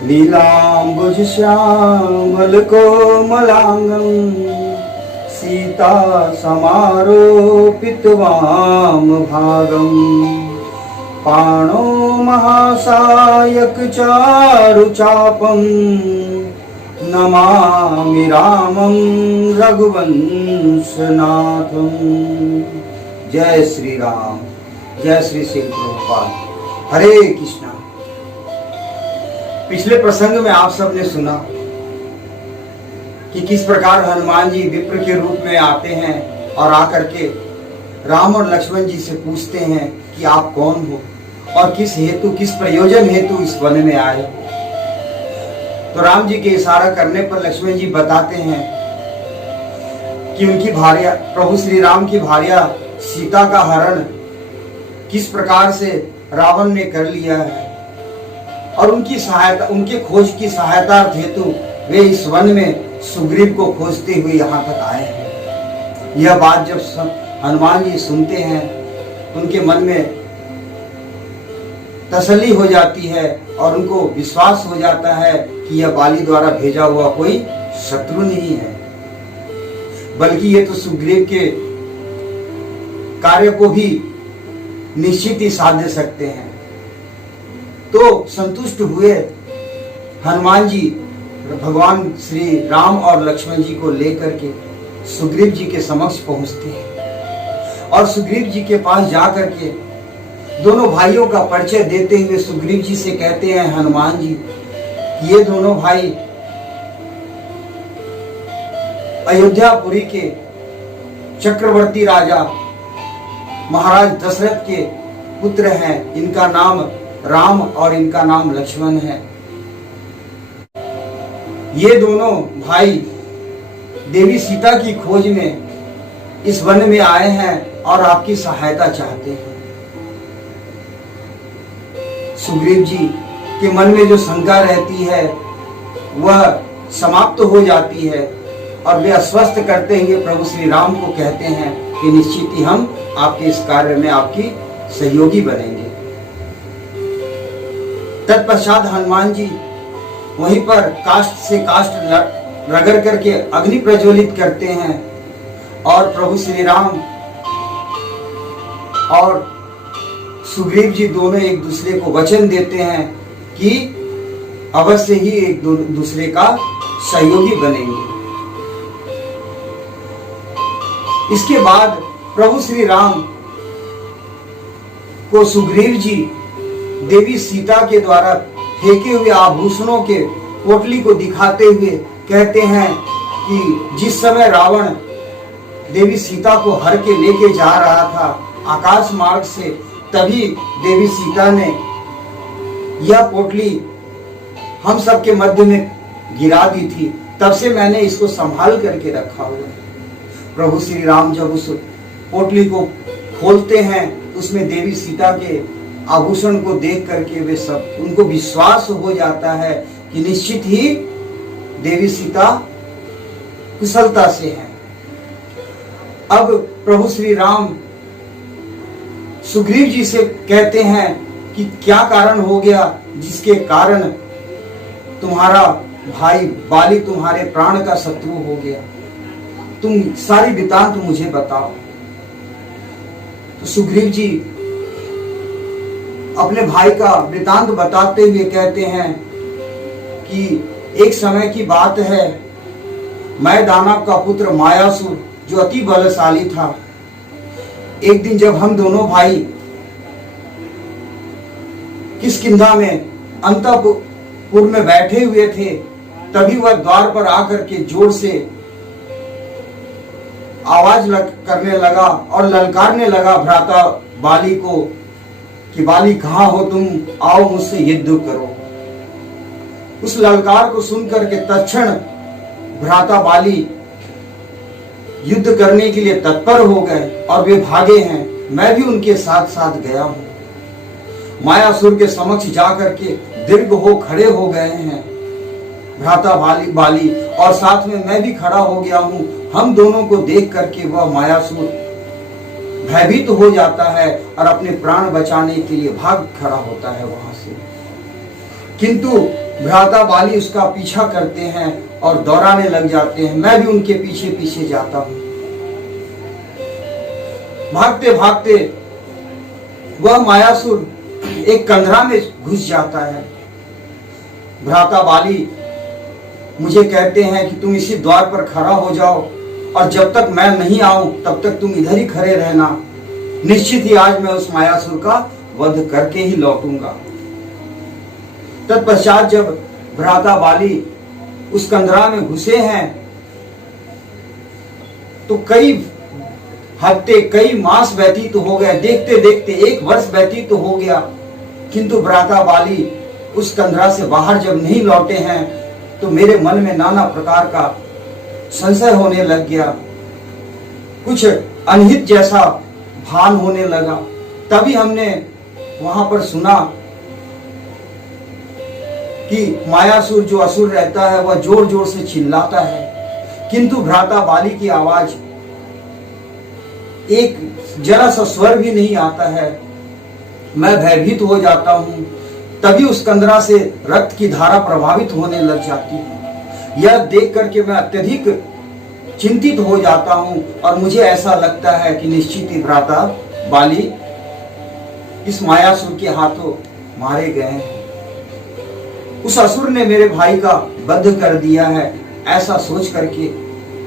नीलाम्बुज श्यामल कोमलांगं सीता समारोपित वाम भागं पाणो महासायक चारु चापं नमामि रामं रघुवंशनाथं। जय श्री राम, जय श्री शिव प्रभुपाद। हरे कृष्णा। पिछले प्रसंग में आप सबने सुना कि किस प्रकार हनुमान जी विप्र के रूप में आते हैं और आकर के राम और लक्ष्मण जी से पूछते हैं कि आप कौन हो और किस हेतु, किस प्रयोजन हेतु इस वन में आए। तो राम जी के इशारा करने पर लक्ष्मण जी बताते हैं कि उनकी भार्या, प्रभु श्री राम की भार्या सीता का हरण किस प्रकार से रावण ने कर लिया है और उनकी सहायता, उनके खोज की सहायता हेतु वे इस वन में सुग्रीव को खोजते हुए यहाँ तक आए हैं। यह बात जब हनुमान जी सुनते हैं, उनके मन में तसल्ली हो जाती है और उनको विश्वास हो जाता है कि यह बाली द्वारा भेजा हुआ कोई शत्रु नहीं है, बल्कि ये तो सुग्रीव के कार्य को भी निश्चित ही साध सकते हैं। तो संतुष्ट हुए हनुमान जी भगवान श्री राम और लक्ष्मण जी को लेकर के सुग्रीव जी के समक्ष पहुंचते हैं और सुग्रीव जी के पास जाकर के दोनों भाइयों का परिचय देते हुए सुग्रीव जी से कहते हैं हनुमान जी, ये दोनों भाई अयोध्यापुरी के चक्रवर्ती राजा महाराज दशरथ के पुत्र हैं। इनका नाम राम और इनका नाम लक्ष्मण है। ये दोनों भाई देवी सीता की खोज में इस वन में आए हैं और आपकी सहायता चाहते हैं। सुग्रीव जी के मन में जो शंका रहती है वह समाप्त हो जाती है और वे आश्वस्त करते हुए प्रभु श्री राम को कहते हैं कि निश्चित ही हम आपके इस कार्य में आपकी सहयोगी बनेंगे। तत्पश्चात हनुमान जी वहीं पर काष्ठ से काष्ठ रगड़ करके अग्नि प्रज्वलित करते हैं और प्रभु श्री राम और सुग्रीव जी दोनों एक दूसरे को वचन देते हैं कि अवश्य ही एक दूसरे का सहयोगी बनेंगे। इसके बाद प्रभु श्री राम को सुग्रीव जी देवी सीता के द्वारा फेंके हुए आभूषणों के पोटली को दिखाते हुए कहते हैं कि जिस समय रावण देवी सीता को हर के लेके जा रहा था आकाश मार्ग से, तभी देवी सीता ने यह पोटली हम सबके मध्य में गिरा दी थी। तब से मैंने इसको संभाल करके रखा हुआ है। प्रभु श्री राम जब उस पोटली को खोलते हैं, उसमें देवी सीता के आभूषण को देख करके वे सब, उनको विश्वास हो जाता है कि निश्चित ही देवी सीता कुशलता से है। अब प्रभु श्री राम सुग्रीव जी से कहते हैं कि क्या कारण हो गया जिसके कारण तुम्हारा भाई बाली तुम्हारे प्राण का शत्रु हो गया, तुम सारी वृतांत मुझे बताओ। तो सुग्रीव जी अपने भाई का वृतांत बताते हुए कहते हैं कि एक समय की बात है, मैं दानव का पुत्र मायासुर जो अति बलशाली था, एक दिन जब हम दोनों भाई किष्किंधा में अंतःपुर में बैठे हुए थे, तभी वह द्वार पर आकर के जोर से आवाज करने लगा और ललकारने लगा भ्राता बाली को कि बाली कहाँ हो तुम, आओ मुझसे युद्ध करो। उस ललकार को सुनकर के तत्क्षण भ्राता बाली युद्ध करने के लिए तत्पर हो गए और वे भागे हैं। मैं भी उनके साथ साथ गया हूं। मायासुर के समक्ष जाकर के दीर्घ हो खड़े हो गए हैं भ्राता बाली और साथ में मैं भी खड़ा हो गया हूं। हम दोनों को देख करके वह मायासुर भयभीत हो जाता है और अपने प्राण बचाने के लिए भाग खड़ा होता है वहां से। किंतु भ्राता बाली उसका पीछा करते हैं और दौड़ाने लग जाते हैं। मैं भी उनके पीछे पीछे जाता हूं। भागते भागते वह मायासुर एक कंदरा में घुस जाता है। भ्राता बाली मुझे कहते हैं कि तुम इसी द्वार पर खड़ा हो जाओ और जब तक मैं नहीं आऊं तब तक तुम इधर ही खड़े रहना। निश्चित ही आज मैं उस मायासुर का वध करके ही लौटूंगा। तत्पश्चात जब भ्राता बाली उस कंदरा में घुसे हैं तो कई हफ्ते कई मास व्यतीत हो गए। देखते देखते 1 वर्ष व्यतीत हो गया, किंतु भ्राता बाली उस कंदरा से बाहर जब नहीं लौटे हैं तो मेरे मन में नाना प्रकार का संशय होने लग गया। कुछ अनहित जैसा भान होने लगा। तभी हमने वहां पर सुना कि मायासुर जो असुर रहता है वह जोर जोर से चिल्लाता है, किंतु भ्राता बाली की आवाज एक जरा सा स्वर भी नहीं आता है। मैं भयभीत हो जाता हूं। तभी उस कंदरा से रक्त की धारा प्रभावित होने लग जाती है। यह देख करके मैं अत्यधिक चिंतित हो जाता हूं और मुझे ऐसा लगता है कि निश्चित ही भ्राता बाली इस मायासुर के हाथों मारे गए हैं। उस असुर ने मेरे भाई का वध कर दिया है। ऐसा सोच करके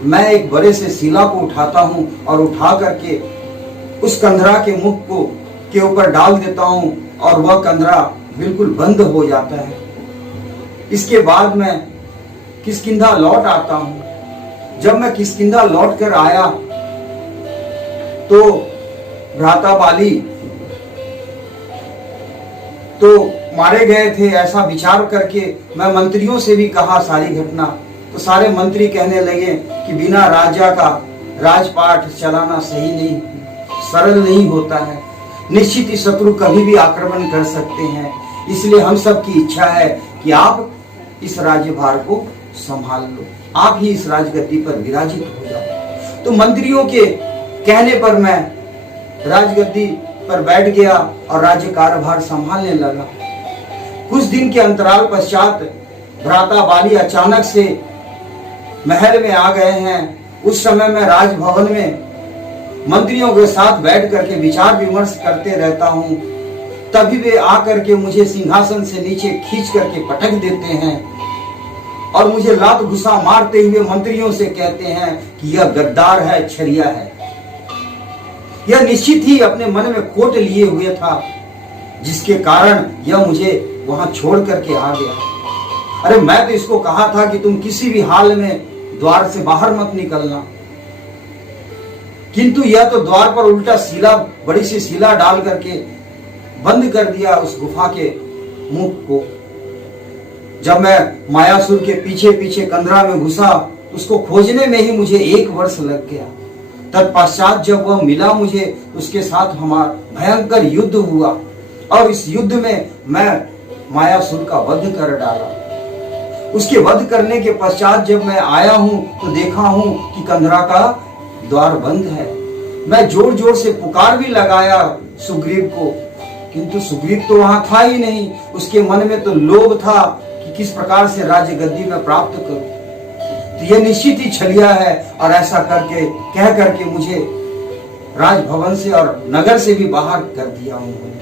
मैं एक बड़े से शिला को उठाता हूं और उठा करके उस कंदरा के मुख को के ऊपर डाल देता हूं और वह कंदरा बिल्कुल बंद हो जाता है। इसके बाद मैं किष्किंधा लौट आता हूं। जब मैं किष्किंधा लौट कर आया तो भ्राता बाली तो मारे गए थे। ऐसा विचार करके मैं मंत्रियों से भी कहा सारी घटना, तो सारे मंत्री कहने लगे कि बिना राजा का राजपाट चलाना सही नहीं, सरल नहीं होता है। निश्चित ही शत्रु कभी भी आक्रमण कर सकते हैं, इसलिए हम सब की इच्छा है कि आप इस राज्यभार को संभाल लो, आप ही इस राजगद्दी पर विराजित हो जाओ। तो मंत्रियों के कहने पर मैं राजगद्दी पर बैठ गया और राज्य कार्यभार संभालने लगा। कुछ दिन के अंतराल पश्चात भ्राता बाली अचानक से महल में आ गए हैं। उस समय मैं राजभवन में मंत्रियों के साथ बैठ करके विचार विमर्श करते रहता हूं। तभी वे आकर के मुझे सिंहासन से नीचे खींच करके पटक देते हैं और मुझे लात घुसा मारते हुए मंत्रियों से कहते हैं कि यह गद्दार है, छरिया है। यह निश्चित ही अपने मन में खोट लिए हुए था, जिसके कारण यह मुझे वहां छोड़ करके आ गया। अरे मैं तो इसको कहा था कि तुम किसी भी हाल में द्वार से बाहर मत निकलना, किंतु यह तो द्वार पर उल्टा शिला, बड़ी सी शिला डाल करके बंद कर दिया उस गुफा के मुख को। जब मैं मायासुर के पीछे पीछे कंदरा में घुसा, उसको खोजने में ही मुझे 1 वर्ष लग गया। तत्पश्चात जब वह मिला मुझे, उसके साथ हमारा भयंकर युद्ध हुआ और इस युद्ध में मैं मायासुर का वध कर डाला। उसके वध करने के पश्चात जब मैं आया हूं तो देखा हूं कि कंदरा का द्वार बंद है। मैं जोर जोर से पुकार भी लगाया सुग्रीव को, किंतु सुग्रीव तो वहां था ही नहीं। उसके मन में तो लोभ था कि किस प्रकार से राज्य गद्दी में प्राप्त करूं। तो यह निश्चित ही छलिया है और ऐसा करके कह करके मुझे राजभवन से और नगर से भी बाहर कर दिया उन्होंने।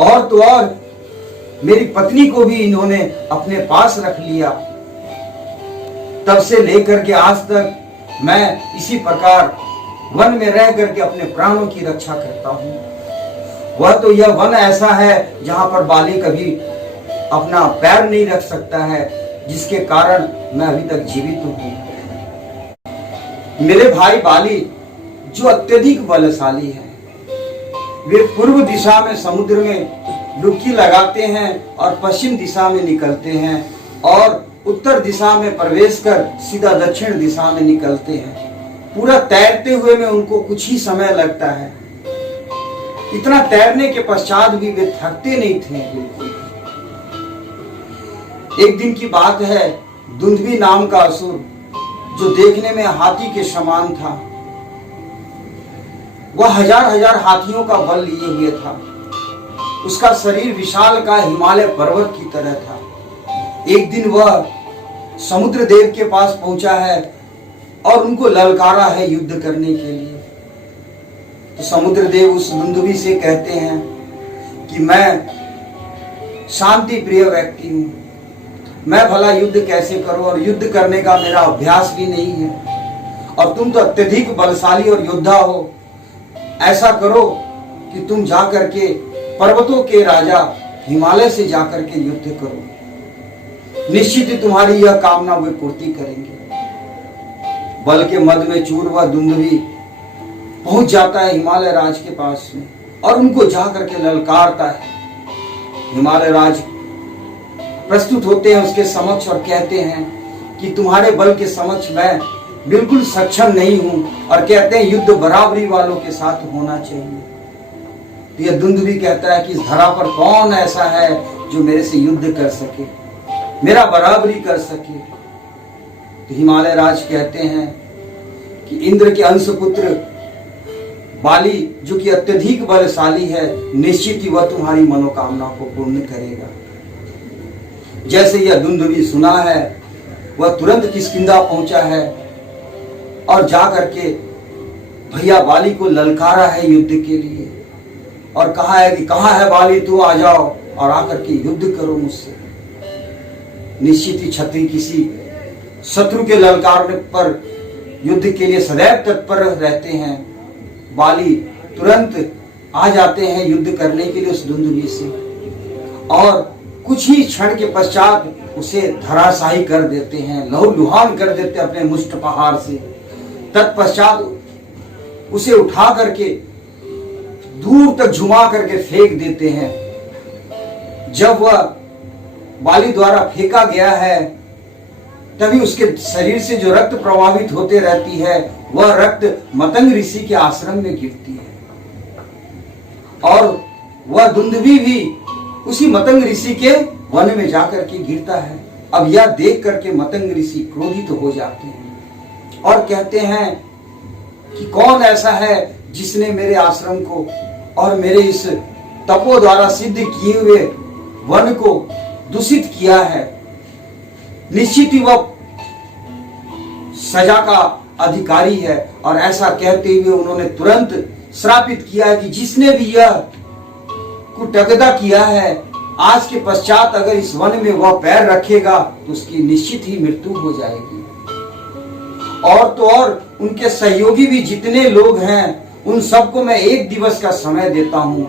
और तो और मेरी पत्नी को भी इन्होंने अपने पास रख लिया। तब से लेकर के आज तक मैं इसी प्रकार वन में रह करके अपने प्राणों की रक्षा करता हूं। वह तो यह वन ऐसा है जहां पर बाली कभी अपना पैर नहीं रख सकता है, जिसके कारण मैं अभी तक जीवित हूं। मेरे भाई बाली जो अत्यधिक बलशाली है, वे पूर्व दिशा में समुद्र में डुबकी लगाते हैं और पश्चिम दिशा में निकलते हैं और उत्तर दिशा में प्रवेश कर सीधा दक्षिण दिशा में निकलते हैं। पूरा तैरते हुए में उनको कुछ ही समय लगता है। इतना तैरने के पश्चात भी वे थकते नहीं थे बिल्कुल। एक दिन की बात है, दुंदुभी नाम का असुर जो देखने में हाथी के समान था, वह हजार हाथियों का बल लिए हुए था। उसका शरीर विशाल का हिमालय पर्वत की तरह था। एक दिन वह समुद्र देव के पास पहुंचा है और उनको ललकारा है युद्ध करने के लिए। तो समुद्र देव उस दुंदुभी से कहते हैं कि मैं शांति प्रिय व्यक्ति हूं, मैं भला युद्ध कैसे करूं, और युद्ध करने का मेरा अभ्यास भी नहीं है, और तुम तो अत्यधिक बलशाली और योद्धा हो। ऐसा करो कि तुम जाकर के पर्वतों के राजा हिमालय से जाकर के युद्ध करो, निश्चित ही तुम्हारी यह कामना वे पूर्ति करेंगे। बल के मद में चूर वह दुंदुभी पहुंच जाता है हिमालय राज के पास में और उनको जाकर के ललकारता है। हिमालय राज प्रस्तुत होते हैं उसके समक्ष और कहते हैं कि तुम्हारे बल के समक्ष मैं बिल्कुल सक्षम नहीं हूं, और कहते हैं युद्ध बराबरी वालों के साथ होना चाहिए। तो यह दुंदुभी कहता है कि इस धरा पर कौन ऐसा है जो मेरे से युद्ध कर सके, मेरा बराबरी कर सके। तो हिमालय राज कहते हैं कि इंद्र के अंश पुत्र बाली जो कि अत्यधिक बलशाली है, निश्चित ही वह तुम्हारी मनोकामना को पूर्ण करेगा। जैसे यह दुंदुभी सुना है, वह तुरंत किष्किंधा पहुंचा है और जा करके भैया बाली को ललकारा है युद्ध के लिए, और कहा है कि कहाँ है बाली, तू आ जाओ और आकर के युद्ध करो मुझसे। निश्चित ही क्षत्रिय किसी शत्रु के ललकारने पर युद्ध के लिए सदैव तत्पर रहते हैं। बाली तुरंत आ जाते हैं युद्ध करने के लिए उस दुंदुभी से, और कुछ ही क्षण के पश्चात उसे धराशायी कर देते हैं, लहूलुहान कर देते हैं अपने मुष्ट पहाड़ से। तत्पश्चात उसे उठा करके दूर तक झुमा करके फेंक देते हैं। जब वह बाली द्वारा फेंका गया है, तभी उसके शरीर से जो रक्त प्रवाहित होते रहती है, वह रक्त मतंग ऋषि के आश्रम में गिरती है, और वह दुंदुभी भी उसी मतंग ऋषि के वन में जाकर के गिरता है। अब यह देख करके मतंग ऋषि क्रोधित हो जाते हैं और कहते हैं कि कौन ऐसा है जिसने मेरे आश्रम को और मेरे इस तपो द्वारा सिद्ध किए हुए वन को दूषित किया है। निश्चित ही वह सजा का अधिकारी है, और ऐसा कहते हुए उन्होंने तुरंत श्रापित किया है कि जिसने भी यह कुटगदा किया है, आज के पश्चात अगर इस वन में वह पैर रखेगा तो उसकी निश्चित ही मृत्यु हो जाएगी। और तो और उनके सहयोगी भी जितने लोग हैं, उन सबको मैं 1 दिवस का समय देता हूं,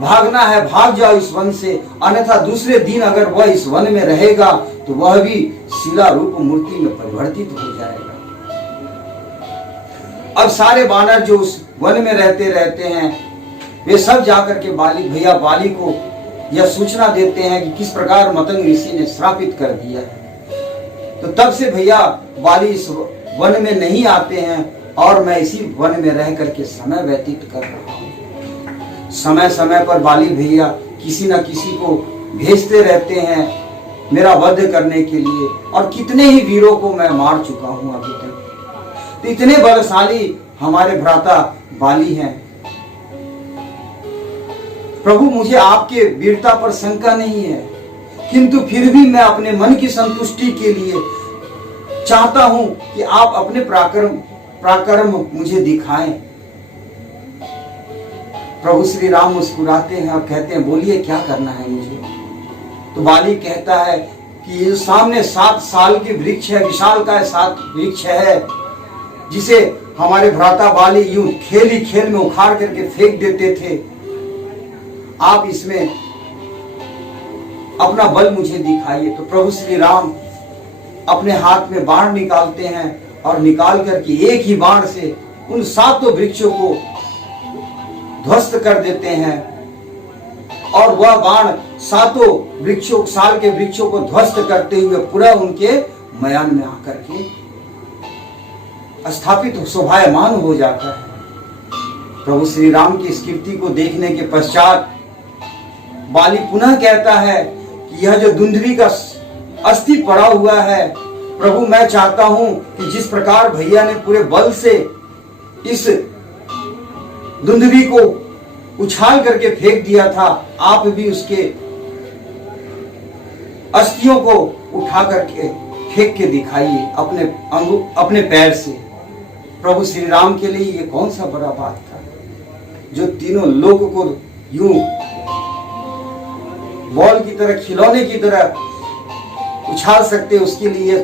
भागना है भाग जाओ इस वन से, अन्यथा दूसरे दिन अगर वह इस वन में रहेगा तो वह भी शिला रूप मूर्ति में परिवर्तित हो जाएगा। अब सारे बानर जो उस वन में रहते हैं, वे सब जाकर के भैया बाली को यह सूचना देते हैं कि किस प्रकार मतंग ऋषि ने श्रापित कर दिया है। तो तब से भैया बाली इस वन में नहीं आते हैं, और मैं इसी वन में रह करके समय व्यतीत कर रहा हूं। समय समय पर बाली भैया किसी न किसी को भेजते रहते हैं मेरा वध करने के लिए, और कितने ही वीरों को मैं मार चुका हूं अभी तक। तो इतने बलशाली हमारे भ्राता बाली हैं। प्रभु, मुझे आपके वीरता पर शंका नहीं है, किंतु फिर भी मैं अपने मन की संतुष्टि के लिए चाहता हूं कि आप अपने पराक्रम मुझे दिखाएं। प्रभु श्री राम मुस्कुराते हैं और कहते हैं, बोलिए क्या करना है मुझे। तो बाली कहता है कि ये सामने 7 साल की वृक्ष है, विशाल का 7 वृक्ष है, जिसे हमारे भ्राता बाली यूं खेल ही खेल में उखाड़ करके फेंक देते थे। आप इसमें अपना बल मुझे दिखाइए। तो प्रभु श्री राम अपने हाथ में बाण निकालते हैं, और निकाल करके एक ही बाण से उन 7 वृक्षों को ध्वस्त कर देते हैं, और वह बाण 7 वृक्षों साल के वृक्षों को ध्वस्त करते हुए पूरा उनके मयान में आकर के स्थापित शोभायमान हो जाता है। प्रभु श्री राम की इस कीर्ति को देखने के पश्चात बाली पुनः कहता है कि यह जो दुंदुभी का अस्थि पड़ा हुआ है, प्रभु मैं चाहता हूं कि जिस प्रकार भैया ने पूरे बल से इस दुंदुभी को उछाल करके फेंक दिया था, आप भी उसके अस्थियों को उठा करके फेंक के दिखाइए अपने पैर से। प्रभु श्री राम के लिए ये कौन सा बड़ा बात था, जो तीनों लोग को यूं बॉल की तरह, खिलौने की तरह उछाल सकते, उसके लिए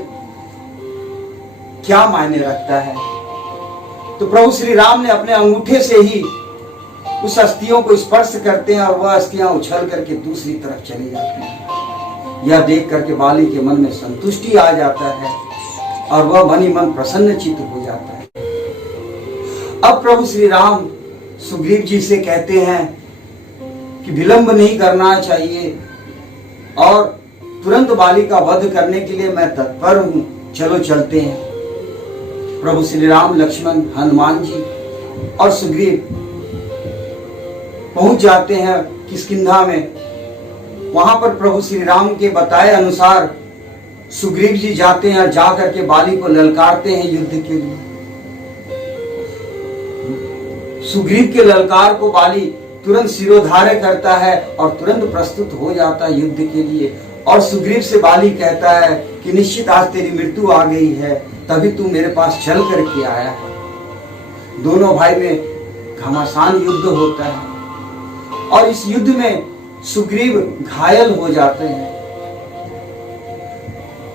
क्या मायने रखता है। तो प्रभु श्री राम ने अपने अंगूठे से ही उस अस्थियों को स्पर्श करते हैं और वह अस्थियां उछल करके दूसरी तरफ चली जाती हैं। यह देख करके बाली के मन में संतुष्टि आ जाता है और वह मन ही मन प्रसन्न चित्त हो जाता है। अब प्रभु श्री राम सुग्रीव जी से कहते हैं कि विलंब नहीं करना चाहिए और तुरंत बाली का वध करने के लिए मैं तत्पर हूं, चलो चलते हैं। प्रभु श्री राम, लक्ष्मण, हनुमान जी और सुग्रीव पहुंच जाते हैं किष्किंधा में। वहां पर प्रभु श्री राम के बताए अनुसार सुग्रीव जी जाते हैं और जाकर के बाली को ललकारते हैं युद्ध के लिए। सुग्रीव के ललकार को बाली तुरंत सिरोधार्य करता है और तुरंत प्रस्तुत हो जाता है युद्ध के लिए। और सुग्रीव से बाली कहता है कि निश्चित आज तेरी मृत्यु आ गई है, तभी तू मेरे पास चल करके आया है। दोनों भाई में घमासान युद्ध होता है और इस युद्ध में सुग्रीव घायल हो जाते हैं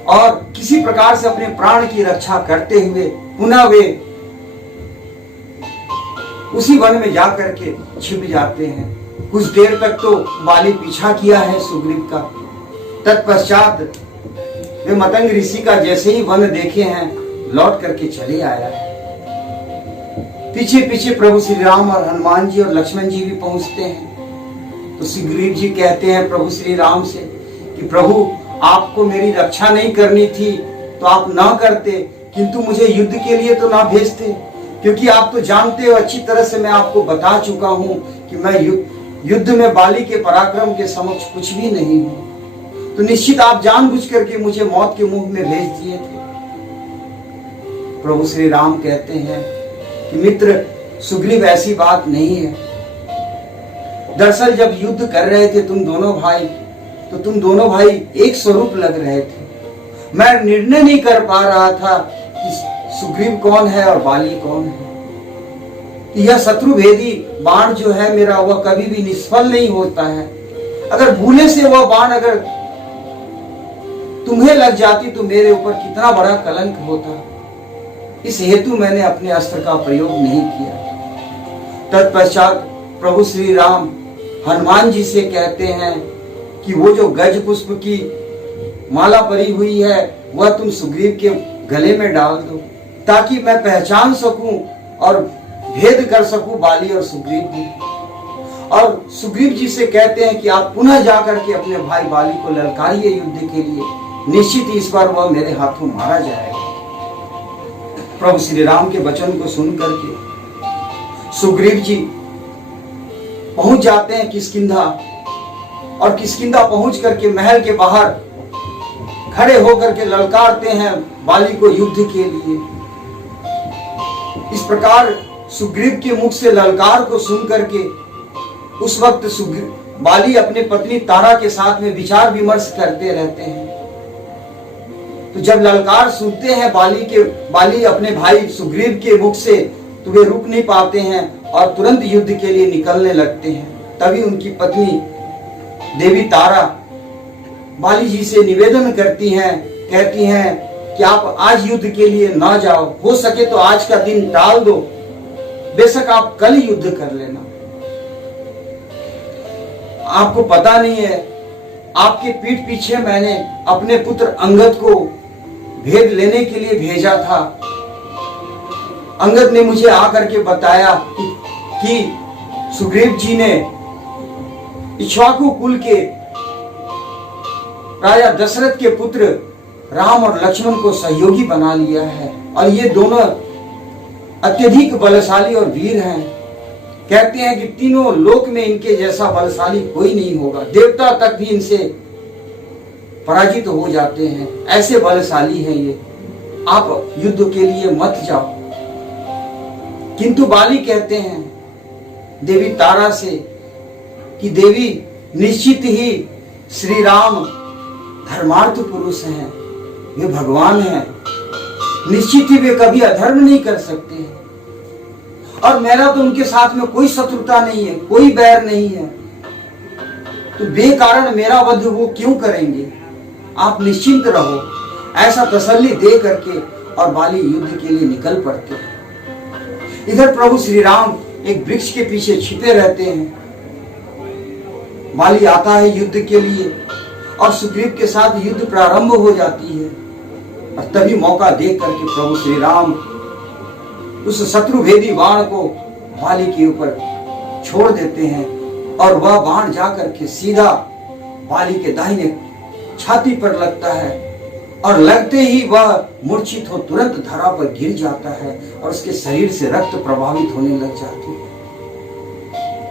और किसी प्रकार से अपने प्राण की रक्षा करते हुए पुनः वे उसी वन में जाकर के छिप जाते हैं। कुछ देर तक तो बाली पीछा किया है सुग्रीव का। तत्पश्चात वे मतंग ऋषि का जैसे ही वन देखे हैं, लौट करके चले आया है। पीछे पीछे प्रभु श्री राम और हनुमान जी और लक्ष्मण जी भी पहुंचते हैं। तो सुग्रीव जी कहते हैं प्रभु श्री राम से कि प्रभु, आपको मेरी रक्षा नहीं करनी थी तो आप ना करते, किंतु मुझे युद्ध के लिए तो ना भेजते, क्योंकि आप तो जानते हो अच्छी तरह से, मैं आपको बता चुका हूं कि मैं युद्ध में बाली के पराक्रम के समक्ष कुछ भी नहीं हूं। तो निश्चित आप जानबूझ करके मुझे मौत के मुंह में भेज दिए थे। प्रभु श्री राम कहते हैं कि मित्र सुग्रीव, ऐसी बात नहीं है। दरअसल जब युद्ध कर रहे थे तुम दोनों भाई, तो तुम दोनों भाई एक स्वरूप लग रहे थे। मैं निर्णय नहीं कर पा रहा था कि सुग्रीव कौन है और बाली कौन है। यह शत्रुभेदी बाण जो है मेरा, वह कभी भी निष्फल नहीं होता है। अगर भूले से वह बाण अगर तुम्हें लग जाती तो मेरे ऊपर कितना बड़ा कलंक होता। इस हेतु मैंने अपने अस्त्र का प्रयोग नहीं किया। तत्पश्चात प्रभु श्री राम हनुमान जी से कहते हैं कि वो जो गज पुष्प की माला परी हुई है वह तुम सुग्रीव के गले में डाल दो, ताकि मैं पहचान सकूं और भेद कर सकूं बाली और सुग्रीव की। और सुग्रीव जी से कहते हैं कि आप पुनः जाकर के अपने भाई बाली को ललकारिए युद्ध के लिए, निश्चित इस बार वह मेरे हाथों मारा जाएगा। प्रभु श्री राम के वचन को सुन करके सुग्रीव जी पहुंच जाते हैं किष्किंधा और किष्किंधा पहुंच करके महल के बाहर खड़े होकर के ललकारते हैं बाली को युद्ध के लिए। इस प्रकार सुग्रीव के मुख से ललकार को सुन करके उस वक्त बाली अपने पत्नी तारा के साथ में विचार विमर्श करते रहते हैं। तो जब ललकार सुनते हैं बाली अपने भाई सुग्रीव के मुख से, तो वे रुक नहीं पाते हैं और तुरंत युद्ध के लिए निकलने लगते हैं। तभी उनकी पत्नी देवी तारा बाली जी से निवेदन करती हैं, कहती हैं कि आप आज युद्ध के लिए ना जाओ, हो सके तो आज का दिन टाल दो, बेशक आप कल युद्ध कर लेना। आपको पता नहीं है, आपके पीठ पीछे मैंने अपने पुत्र अंगद को भेद लेने के लिए भेजा था। अंगद ने मुझे आकर के बताया कि सुग्रीव जी ने इक्ष्वाकु कुल के राजा दशरथ के पुत्र राम और लक्ष्मण को सहयोगी बना लिया है और ये दोनों अत्यधिक बलशाली और वीर हैं। कहते हैं कि तीनों लोक में इनके जैसा बलशाली कोई नहीं होगा, देवता तक भी इनसे पराजित हो जाते हैं, ऐसे बलशाली हैं ये। आप युद्ध के लिए मत जाओ। किंतु बाली कहते हैं देवी तारा से कि देवी, निश्चित ही श्री राम धर्मार्थ पुरुष हैं, वे भगवान हैं, निश्चित ही वे कभी अधर्म नहीं कर सकते हैं। और मेरा तो उनके साथ में कोई शत्रुता नहीं है, कोई बैर नहीं है, तो बेकारण मेरा वध वो क्यों करेंगे? आप निश्चिंत रहो, ऐसा तसल्ली दे करके और बाली युद्ध के लिए निकल पड़ते हैं। इधर प्रभु श्री राम एक वृक्ष के पीछे छिपे रहते हैं। बाली आता है युद्ध के लिए और सुग्रीव के साथ युद्ध प्रारंभ हो जाती है। और तभी मौका देख करके प्रभु श्री राम उस शत्रु भेदी बाण को बाली के ऊपर छोड़ देते हैं और वह बाण जाकर के सीधा बाली के दाहिने छाती पर लगता है और लगते ही वह मूर्छित हो तुरंत धरा पर गिर जाता है और उसके शरीर से रक्त प्रभावित होने लग जाती है।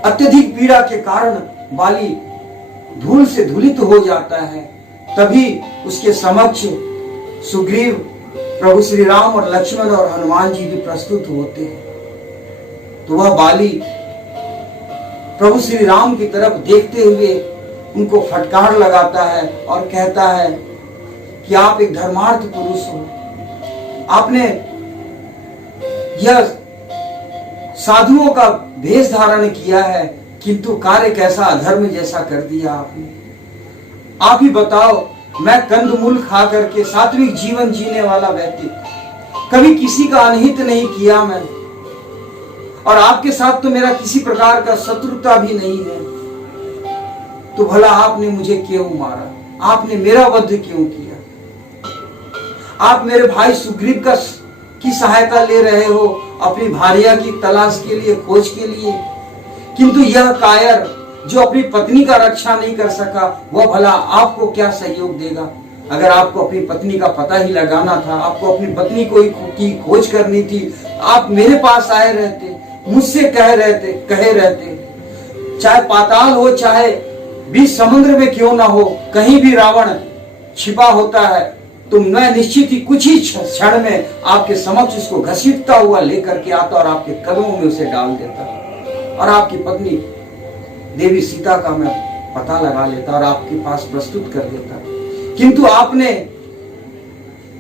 अत्यधिक पीड़ा के कारण बाली धूल से धूलित हो जाता है। तभी उसके समक्ष सुग्रीव, प्रभु श्री राम और लक्ष्मण और हनुमान जी भी प्रस्तुत होते हैं। तो वह बाली प्रभु श्री राम की तरफ देखते हुए उनको फटकार लगाता है और कहता है कि आप एक धर्मार्थ पुरुष हो, आपने यह साधुओं का वेश धारण किया है, किंतु कार्य कैसा अधर्म जैसा कर दिया आपने। आप ही बताओ, मैं कंदमूल खा करके सात्विक जीवन जीने वाला व्यक्ति, कभी किसी का अनहित नहीं किया मैं, और आपके साथ तो मेरा किसी प्रकार का शत्रुता भी नहीं है, तो भला आपने मुझे क्यों मारा? आपने मेरा वध क्यों किया? आप मेरे भाई सुग्रीव की सहायता ले रहे हो अपनी भार्या की तलाश के लिए, खोज के लिए, किंतु यह कायर जो अपनी पत्नी का रक्षा नहीं कर सका, वह भला आपको क्या सहयोग देगा? अगर आपको अपनी पत्नी का पता ही लगाना था, आपको अपनी पत्नी की खोज करनी थी, आप मेरे पास आए रहते, मुझसे कहे रहते, चाहे पाताल हो चाहे बीच समुद्र में क्यों ना हो, कहीं भी रावण छिपा होता है, तो मैं निश्चित ही कुछ ही क्षण में आपके समक्ष उसको घसीटता हुआ लेकर के आता और आपके कदमों में उसे डाल देता और आपकी पत्नी देवी सीता का मैं पता लगा लेता और आपके पास प्रस्तुत कर देता। किंतु आपने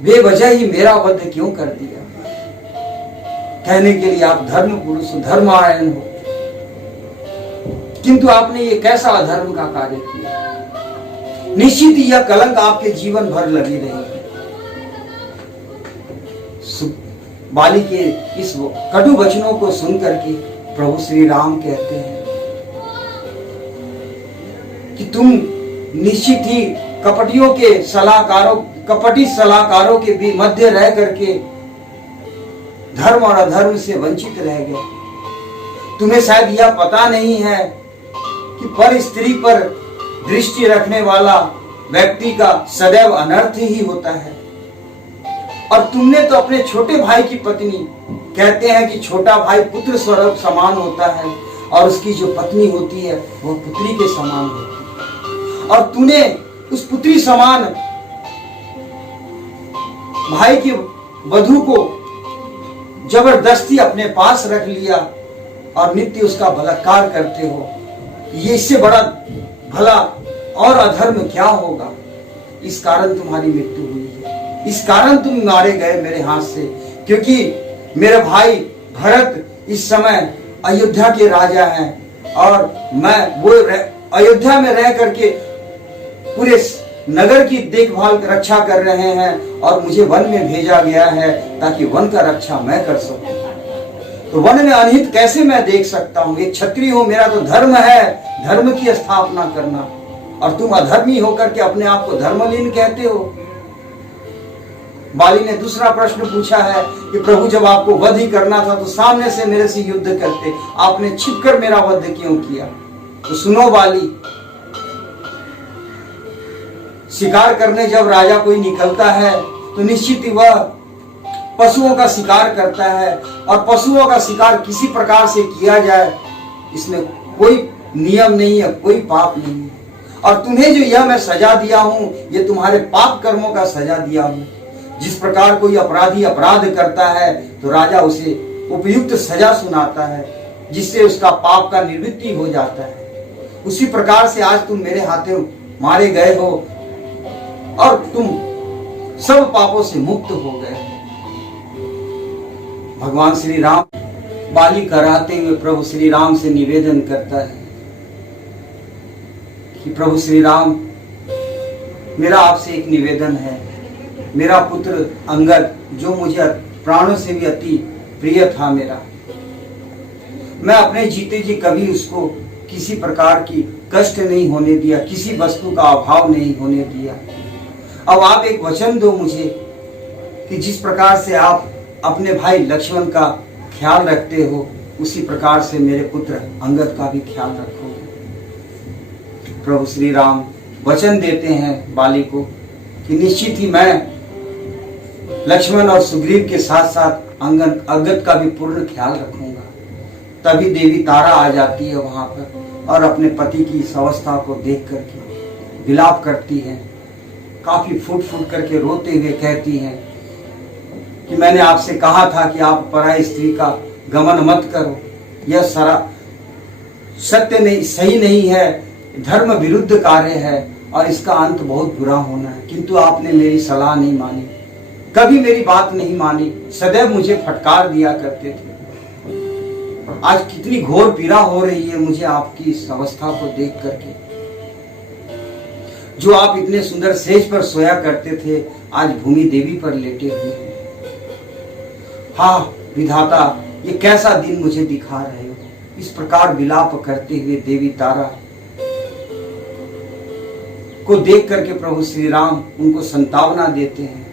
बेवजह ही मेरा वध क्यों कर दिया? कहने के लिए आप धर्म पुरुष हो, धर्मायन हो, किंतु आपने ये कैसा अधर्म का कार्य किया? निश्चित ही यह कलंक आपके जीवन भर लगी रहेगी। बाली के इस कटु वचनों को सुनकर के प्रभु श्री राम कहते हैं कि तुम निश्चित ही कपटी सलाहकारों के भी मध्य रह करके धर्म और अधर्म से वंचित रह गए। तुम्हें शायद यह पता नहीं है कि पर स्त्री पर दृष्टि रखने वाला व्यक्ति का सदैव अनर्थ ही होता है। और तुमने तो अपने छोटे भाई की पत्नी, कहते हैं कि छोटा भाई पुत्र स्वरूप समान होता है और उसकी जो पत्नी होती है वह पुत्री के समान होती है, और तूने उस पुत्री समान भाई की वधू को जबरदस्ती अपने पास रख लिया और नित्य उसका बलात्कार करते हो। ये इससे बड़ा भला और अधर्म क्या होगा? इस कारण तुम्हारी मृत्यु हुई है, इस कारण तुम मारे गए मेरे हाथ से, क्योंकि मेरे भाई भरत इस समय अयोध्या के राजा हैं और मैं वो अयोध्या में रह करके पूरे नगर की देखभाल रक्षा कर रहे हैं और मुझे वन में भेजा गया है ताकि वन का रक्षा मैं कर सकूं। तो वन में अनहित कैसे मैं देख सकता हूं? एक क्षत्रिय हो, मेरा तो धर्म है धर्म की स्थापना करना, और तुम अधर्मी होकर के अपने आप को धर्मलीन कहते हो। बाली ने दूसरा प्रश्न पूछा है कि प्रभु जब आपको वध ही करना था तो सामने से मेरे से युद्ध करते, आपने छिपकर मेरा वध क्यों किया? तो सुनो बाली, शिकार करने जब राजा कोई निकलता है तो निश्चित ही वह पशुओं का शिकार करता है, और पशुओं का शिकार किसी प्रकार से किया जाए इसमें कोई नियम नहीं है, कोई पाप नहीं है। और तुम्हें जो यह मैं सजा दिया हूं, ये तुम्हारे पाप कर्मों का सजा दिया हूं। जिस प्रकार कोई अपराधी अपराध करता है तो राजा उसे उपयुक्त सजा सुनाता है जिससे उसका पाप का निवृत्ति हो जाता है, उसी प्रकार से आज तुम मेरे हाथों मारे गए हो और तुम सब पापों से मुक्त हो गए। भगवान श्री राम बाली कराते हुए प्रभु श्री राम से निवेदन करता है कि प्रभु श्री राम, मेरा आपसे एक निवेदन है। मेरा पुत्र अंगद, जो मुझे प्राणों से भी अति प्रिय था मेरा, मैं अपने जीते जी कभी उसको किसी प्रकार की कष्ट नहीं होने दिया, किसी वस्तु का अभाव नहीं होने दिया। अब आप एक वचन दो मुझे कि जिस प्रकार से आप अपने भाई लक्ष्मण का ख्याल रखते हो, उसी प्रकार से मेरे पुत्र अंगद का भी ख्याल रखोगे। प्रभु श्री राम वचन देते हैं बाली को कि निश्चित ही मैं लक्ष्मण और सुग्रीव के साथ साथ अंगद का भी पूर्ण ख्याल रखूंगा। तभी देवी तारा आ जाती है वहां पर और अपने पति की इस अवस्था को देख करके विलाप करती है, काफी फूट फूट करके रोते हुए कहती हैं कि मैंने आपसे कहा था कि आप पराई स्त्री का गमन मत करो, यह सत्य नहीं, सही नहीं है, धर्म विरुद्ध कार्य है और इसका अंत बहुत बुरा होना है। किंतु आपने मेरी सलाह नहीं मानी, कभी मेरी बात नहीं मानी, सदैव मुझे फटकार दिया करते थे। आज कितनी घोर पीड़ा हो रही है मुझे आपकी इस अवस्था को देख करके। जो आप इतने सुंदर सेज पर सोया करते थे, आज भूमि देवी पर लेटे हुए हैं। हाँ विधाता, ये कैसा दिन मुझे दिखा रहे हो। इस प्रकार विलाप करते हुए देवी तारा को देख करके प्रभु श्री राम उनको संतावना देते हैं।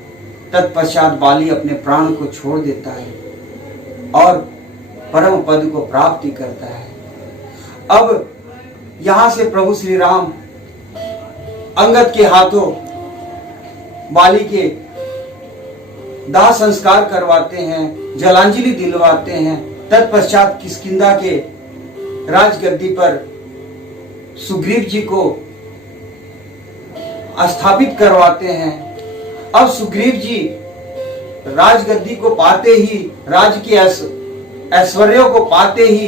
तत्पश्चात बाली अपने प्राण को छोड़ देता है और परम पद को प्राप्ति करता है। अब यहां से प्रभु श्री राम अंगद के हाथों बाली के दाह संस्कार करवाते हैं, जलांजलि दिलवाते हैं। तत्पश्चात किष्किंधा के राजगद्दी पर सुग्रीव जी को स्थापित करवाते हैं। अब सुग्रीव जी राजगद्दी को पाते ही, राज्य के ऐश्वर्यों को पाते ही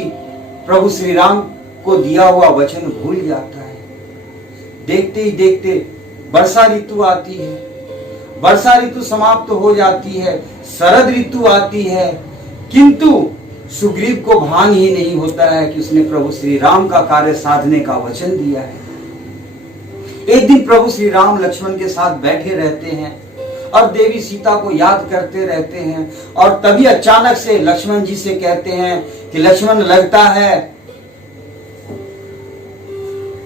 प्रभु श्री राम को दिया हुआ वचन भूल जाता है। देखते ही देखते वर्षा ऋतु आती है, वर्षा ऋतु समाप्त हो जाती है, शरद ऋतु आती है, किंतु सुग्रीव को भान ही नहीं होता है कि उसने प्रभु श्री राम का कार्य साधने का वचन दिया है। एक दिन प्रभु श्री राम लक्ष्मण के साथ बैठे रहते हैं और देवी सीता को याद करते रहते हैं और तभी अचानक से लक्ष्मण जी से कहते हैं कि लक्ष्मण, लगता है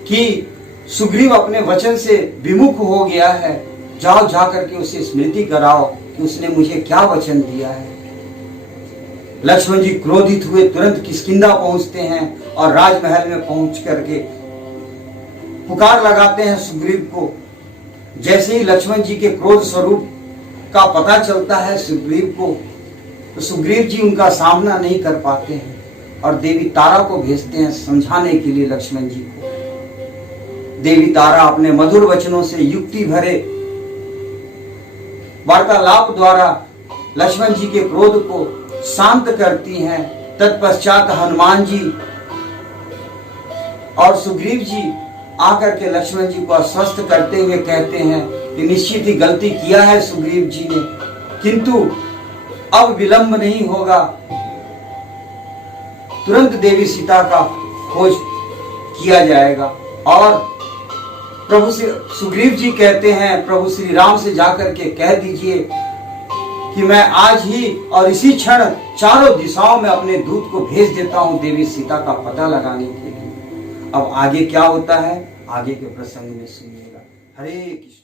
कि सुग्रीव अपने वचन से विमुख हो गया है, जाओ जाकर के उसे स्मृति कराओ कि उसने मुझे क्या वचन दिया है। लक्ष्मण जी क्रोधित हुए तुरंत किष्किंधा पहुंचते हैं और राजमहल में पहुंच करके पुकार लगाते हैं सुग्रीव को। जैसे ही लक्ष्मण जी के क्रोध स्वरूप का पता चलता है सुग्रीव को, तो सुग्रीव जी उनका सामना नहीं कर पाते हैं और देवी तारा को भेजते हैं समझाने के लिए लक्ष्मण जी को। देवी तारा अपने मधुर वचनों से युक्ति भरे वार्तालाप द्वारा लक्ष्मण जी के क्रोध को शांत करती हैं। तत्पश्चात हनुमान जी और सुग्रीव जी आकर के लक्ष्मण जी को आश्वस्त करते हुए कहते हैं कि निश्चित ही गलती किया है सुग्रीव जी ने, किंतु अब विलंब नहीं होगा, तुरंत देवी सीता का खोज किया जाएगा। और प्रभु सुग्रीव जी कहते हैं प्रभु श्री राम से जाकर के कह दीजिए कि मैं आज ही और इसी क्षण चारों दिशाओं में अपने दूत को भेज देता हूं देवी सीता का पता लगाने के लिए। अब आगे क्या होता है, आगे के प्रसंग में सुनिएगा। हरे कृष्ण।